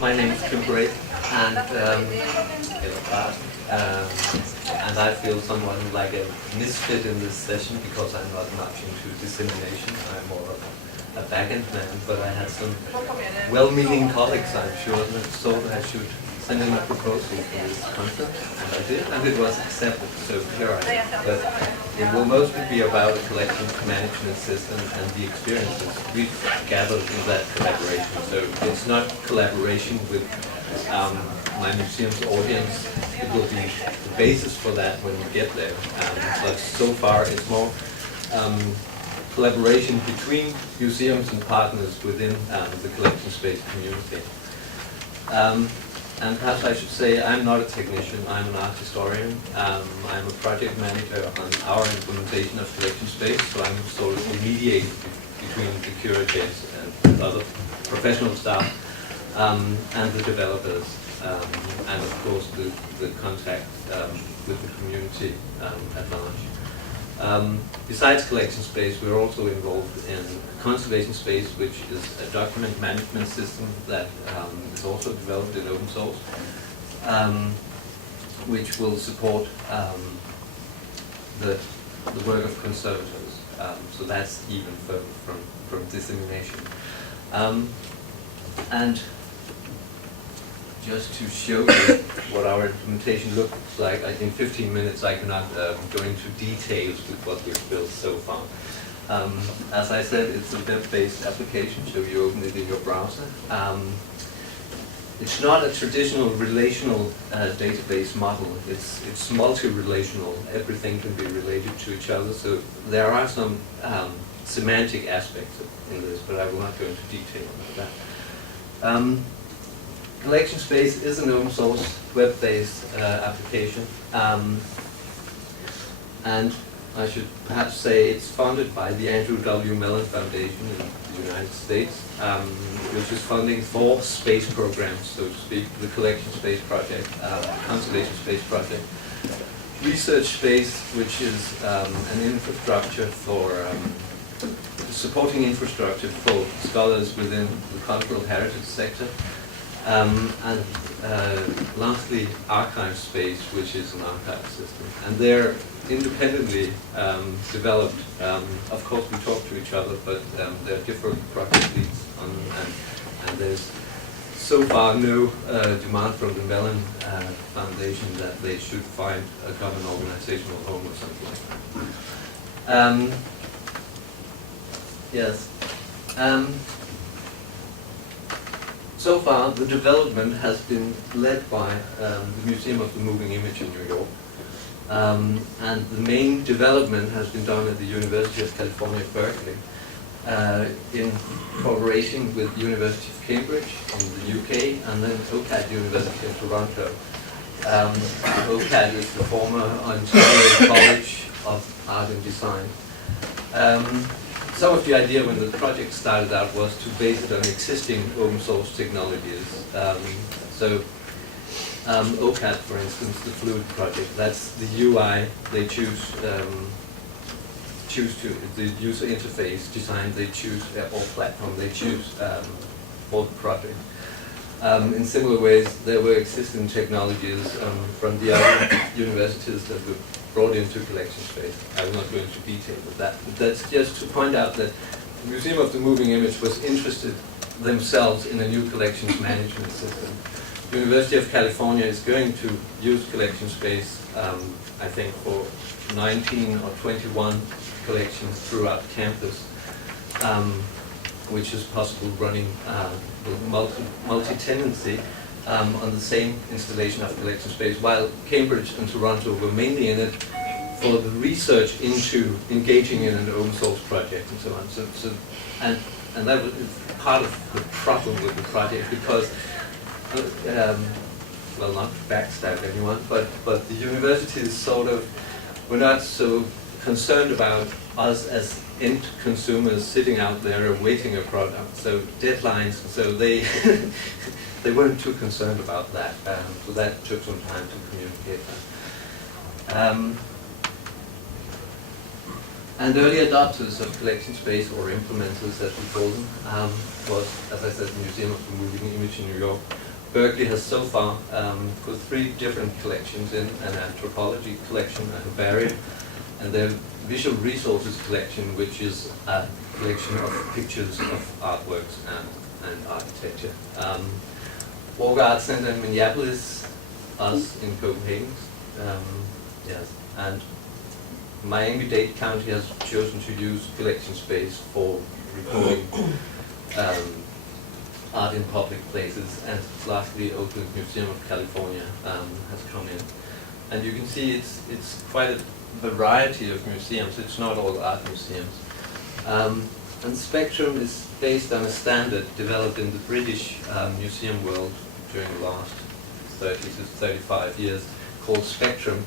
My name is Brasen, and and I feel somewhat like a misfit in this session because I'm not much into dissemination. I'm more of a back-end man, but I had some well-meaning colleagues, I'm sure, that thought I should send in a proposal for this conference, and I did, and it was accepted. So here I am. But it will mostly be about a collection management system and the experiences we've gathered in that collaboration. So it's not collaboration with my museum's audience. It will be the basis for that when we get there. But so far it's more collaboration between museums and partners within the CollectionSpace community. And perhaps I should say I'm not a technician, I'm an art historian. I'm a project manager on our implementation of CollectionSpace, so I'm sort of the mediator between the curators and other professional staff and the developers, and of course the contact with the community at large. Besides CollectionSpace, we're also involved in ConservationSpace, which is a document management system that is also developed in open source, which will support the work of conservators. So that's even further from dissemination. And just to show you what our implementation looks like, in 15 minutes I cannot go into details with what we've built so far. As I said, it's a web-based application, so you open it in your browser. It's not a traditional relational database model. It's multi-relational. Everything can be related to each other, so there are some semantic aspects in this, but I will not go into detail about that. CollectionSpace is an open source web-based application, and I should perhaps say it's funded by the Andrew W. Mellon Foundation in the United States, which is funding 4 space programs, so to speak: the CollectionSpace project, ConservationSpace project, ResearchSpace, which is an infrastructure for supporting infrastructure for scholars within the cultural heritage sector. And lastly, ArchiveSpace, which is an archive system. And they're independently developed. Of course, we talk to each other, but there are different project leads on them. And there's so far no demand from the Mellon Foundation that they should find a common organizational home or something like that. Yes. So far, the development has been led by the Museum of the Moving Image in New York. And the main development has been done at the University of California, Berkeley, in cooperation with the University of Cambridge in the UK, and then OCAD University of Toronto. OCAD is the former Ontario College of Art and Design. Some of the idea when the project started out was to base it on existing open source technologies. OCAD, for instance, the Fluid project, that's the UI they choose to, the user interface design they choose, or platform they choose for the project. In similar ways, there were existing technologies from the other universities that were brought into CollectionSpace. I will not go into detail with that, but that's just to point out that the Museum of the Moving Image was interested themselves in a new collections management system. The University of California is going to use CollectionSpace, I think, for 19 or 21 collections throughout campus, which is possible running multi-tenancy on the same installation of CollectionSpace, while Cambridge and Toronto were mainly in it for the research into engaging in an open source project and so on. And that was part of the problem with the project, because, well, not to backstab anyone, but the universities sort of were not so concerned about us as end consumers sitting out there awaiting a product, so deadlines, so they they weren't too concerned about that, so that took some time to communicate that. And early adopters of CollectionSpace, or implementers as we call them, was, as I said, the Museum of the Moving Image in New York. Berkeley has so far put 3 different collections in: an anthropology collection, a herbarium, and their visual resources collection, which is a collection of pictures of artworks and architecture. Walker Art Center in Minneapolis, us in Copenhagen, yes, and Miami-Dade County has chosen to use CollectionSpace for recording art in public places, and lastly, Oakland Museum of California has come in. And you can see it's quite a variety of museums. It's not all art museums. And Spectrum is based on a standard developed in the British museum world during the last 30 to 35 years, called Spectrum,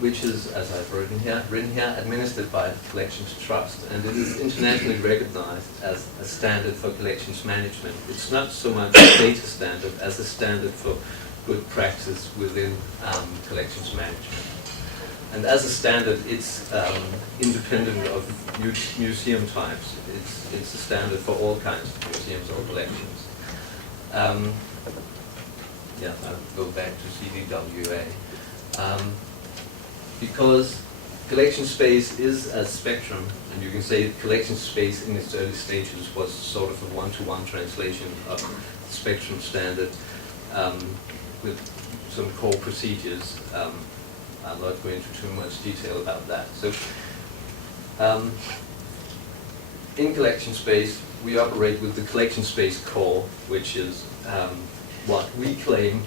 which is, as I've written here, administered by the Collections Trust, and it is internationally recognized as a standard for collections management. It's not so much a data standard as a standard for good practice within collections management. And as a standard, it's independent of museum types. It's a standard for all kinds of museums or collections. Yeah, I'll go back to CDWA. Because CollectionSpace is a spectrum, and you can say CollectionSpace in its early stages was sort of a one-to-one translation of the Spectrum standard with some core procedures. I'll not go into too much detail about that. So, in CollectionSpace, we operate with the CollectionSpace core, which is what we claim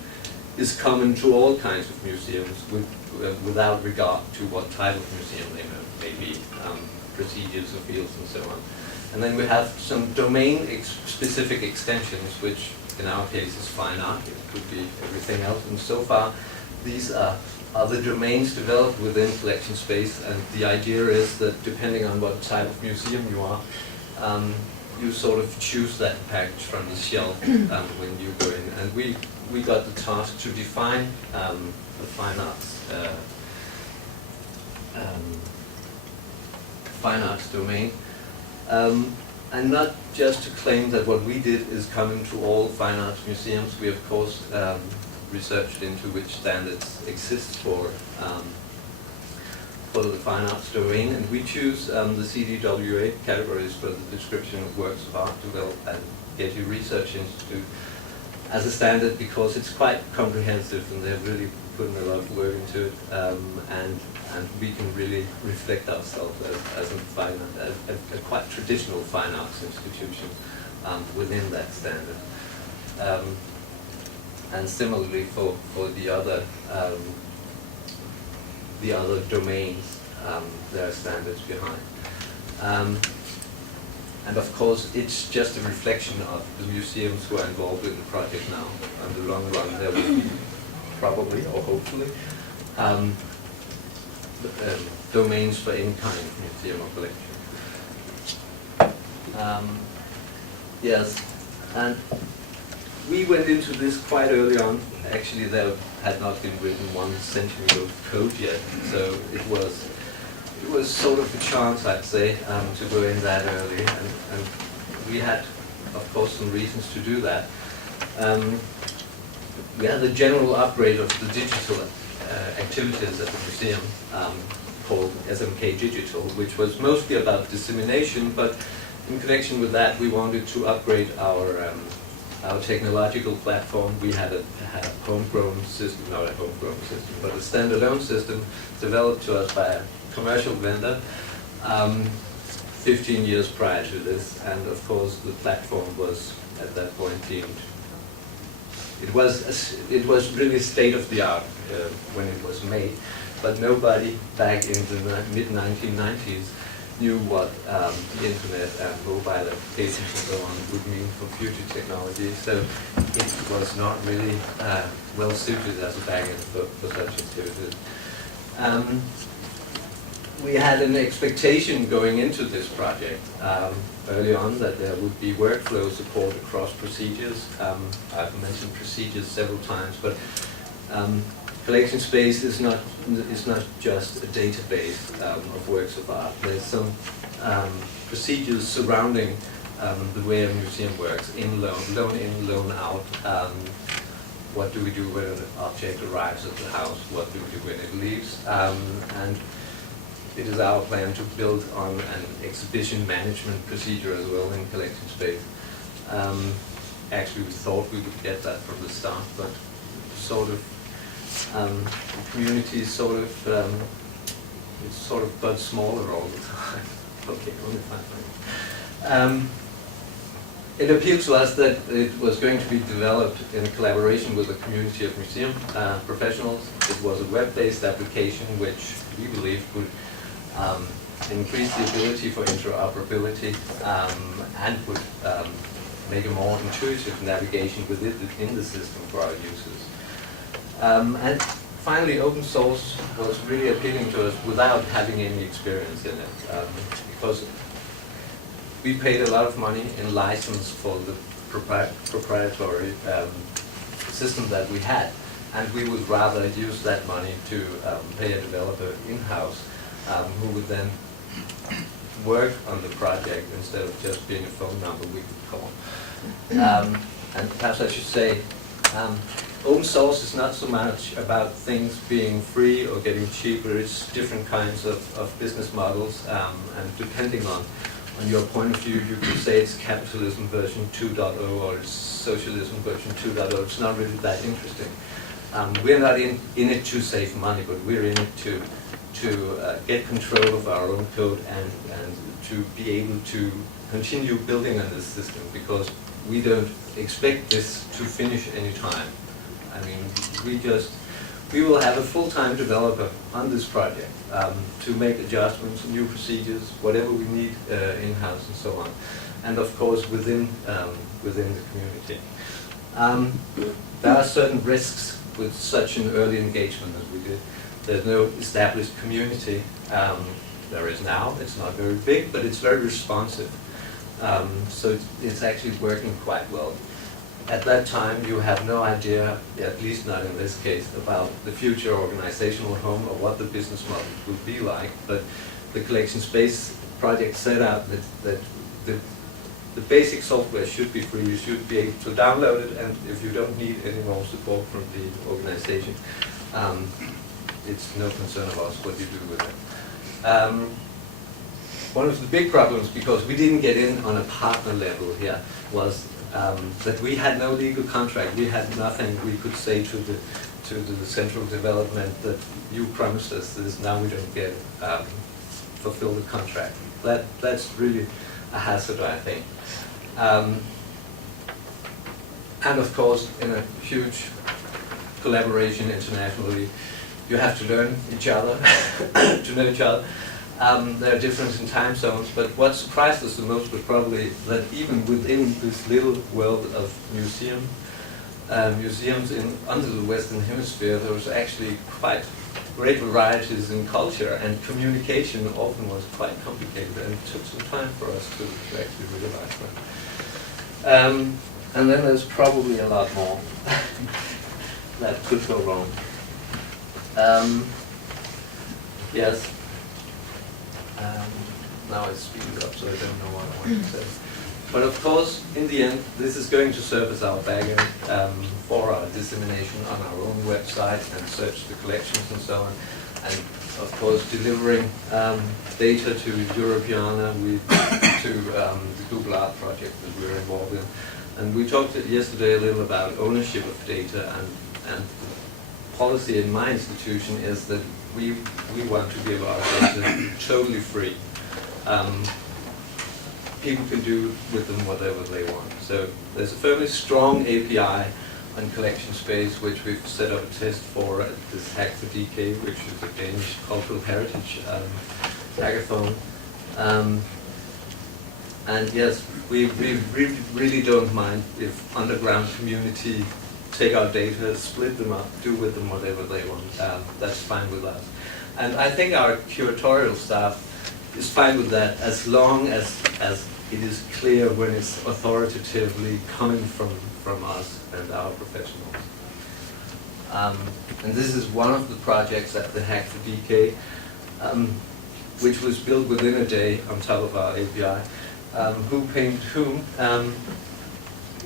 is common to all kinds of museums without regard to what type of museum they may be, procedures or fields and so on. And then we have some domain-specific extensions, which in our case is fine art. It could be everything else. And so far, these are the domains developed within CollectionSpace, and the idea is that depending on what type of museum you are, you sort of choose that package from the shelf when you go in. And we got the task to define the fine arts domain, and not just to claim that what we did is common to all fine arts museums. We of course researched into which standards exist for the fine arts domain, and we choose the CDWA categories for the description of works of art developed at Getty Research Institute as a standard because it's quite comprehensive and they've really put in a lot of work into it, and we can really reflect ourselves as a quite traditional fine arts institution within that standard. And similarly for the other domains, there are standards behind. And of course, it's just a reflection of the museums who are involved in the project now. In the long run, there will be probably, or hopefully, domains for any kind of museum or collection. Yes, and we went into this quite early on. Actually, there had not been written 1 century of code yet, so it was sort of a chance, I'd say, to go in that early, and we had, of course, some reasons to do that. We had a general upgrade of the digital activities at the museum called SMK Digital, which was mostly about dissemination, but in connection with that, we wanted to upgrade our technological platform. We had a homegrown system, not a homegrown system, but a standalone system developed to us by a commercial vendor 15 years prior to this, and of course the platform was at that point deemed, it was really state of the art when it was made, but nobody back in the mid-1990s knew what the internet and mobile applications and so on would mean for future technology, so it was not really well suited as a backend for such activities. We had an expectation going into this project early on that there would be workflow support across procedures. I've mentioned procedures several times, but CollectionSpace is not just a database of works of art. There's some procedures surrounding the way a museum works: loan in, loan out. What do we do when an object arrives at the house? What do we do when it leaves? And it is our plan to build on an exhibition management procedure as well in CollectionSpace. Actually, we thought we would get that from the start, but sort of the community is sort of got smaller all the time. Okay, only 5 minutes. It appealed to us that it was going to be developed in collaboration with a community of museum professionals. It was a web-based application which we believed would increase the ability for interoperability and would make a more intuitive navigation within the system for our users. And finally, open source was really appealing to us without having any experience in it, because we paid a lot of money in license for the proprietary system that we had, and we would rather use that money to pay a developer in-house who would then work on the project instead of just being a phone number we could call. And perhaps I should say, open source is not so much about things being free or getting cheaper. It's different kinds of business models, and depending on your point of view, you could say it's capitalism version 2.0 or it's socialism version 2.0. It's not really that interesting. We're not in it to save money, but we're in it to get control of our own code and to be able to continue building on this system, because we don't expect this to finish any time. I mean, we will have a full-time developer on this project to make adjustments, new procedures, whatever we need in-house and so on. And of course within the community. There are certain risks with such an early engagement as we did. There's no established community. There is now. It's not very big, but it's very responsive. So it's actually working quite well. At that time, you have no idea, at least not in this case, about the future organizational home or what the business model will be like. But the CollectionSpace project set out that the basic software should be free. You should be able to download it, and if you don't need any more support from the organization, it's no concern of us what you do with it. One of the big problems, because we didn't get in on a partner level here, was that we had no legal contract. We had nothing we could say to the central development that you promised us this, now we don't get fulfill the contract. That's really a hazard, I think. And of course, in a huge collaboration internationally, you have to learn each other, to know each other. There are differences in time zones, but what surprised us the most was probably that even within this little world of museums under the Western Hemisphere, there was actually quite great varieties in culture, and communication often was quite complicated, and it took some time for us to actually realize that. And then there's probably a lot more that could go wrong. Yes. Now it's speeding up, so I don't know what I want to say. But of course, in the end, this is going to serve as our backend for our dissemination on our own website and search the collections and so on. And of course, delivering data to Europeana, to the Google Art project that we're involved in. And we talked yesterday a little about ownership of data, and the policy in my institution is that we want to give our data totally free. People can do with them whatever they want. So there's a fairly strong API on CollectionSpace, which we've set up a test for at this Hack for DK, which is a Danish cultural heritage hackathon. And yes, we really don't mind if underground community take our data, split them up, do with them whatever they want. That's fine with us. And I think our curatorial staff is fine with that, as long as it is clear when it's authoritatively coming from us and our professionals. And this is one of the projects at the Hack for DK, which was built within a day on top of our API. Who painted whom?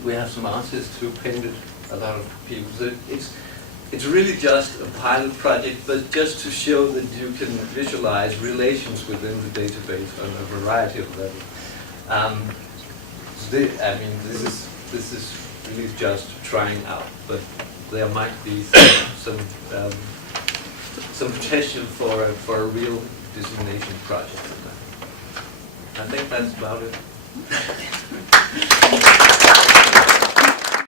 We have some artists who painted a lot of people. So it's really just a pilot project, but just to show that you can visualize relations within the database on a variety of levels. I mean, this is really just trying out, but there might be some potential for a real dissemination project. I think that's about it.